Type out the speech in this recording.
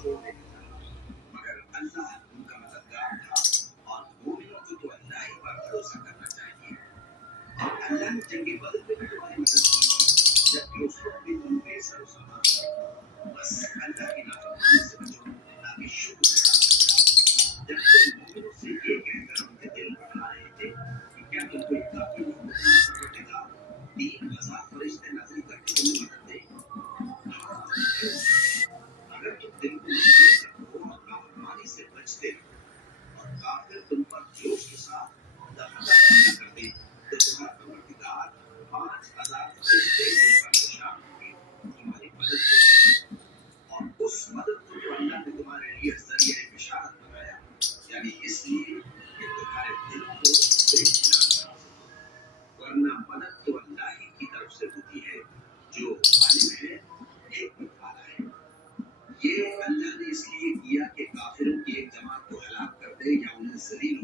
छोड़ने लगा, मगर अल्लाह उनका मददगार था और मोमिनों को तो अल्लाह ही पर भरोसा करना चाहिए। अल्लाह ने जंग बदर में भी तुम्हारी मदद की, जबकि उस वक्त भी तुम बेसर सामान थे। बस अल्लाह की नाफरमानी से बचो ताकि शुक्र अदा करो। जब तुम मोमिनों से ये कहकर उनके दिल बढ़ा रहे थे कि क्या तुम कोई काफी नहीं हो तुम्हारा परवरदिगार 3000 फरिश्ते नाज़िल करके तुम्हें मदद दे। हाँ, क्यों नहीं? अगर तुम दिल को मजबूत रखो और नाफरमानी से बचते रहो और काफिर तुम पर जोश के साथ दफा हमला कर दे तो तुम्हारा परवरदिगार 5000 फरिश्ते तुम पर निशान होंगे, तुम्हारी मदद करेंगे। और उस मदद को तो अल्लाह ने तुम्हारे लिए जरिए बिशारत बनाया, यानी इसलिए कि तुम्हारे दिल को इत्मीनान हासिल हो। वरना मदद तो अल्लाह ही की तरफ से होती है जो गालिब है, हिकमत वाला है। ये अल्लाह ने इसलिए किया कि काफिरों की एक जमात को हलाक कर दे या उन्हें जलील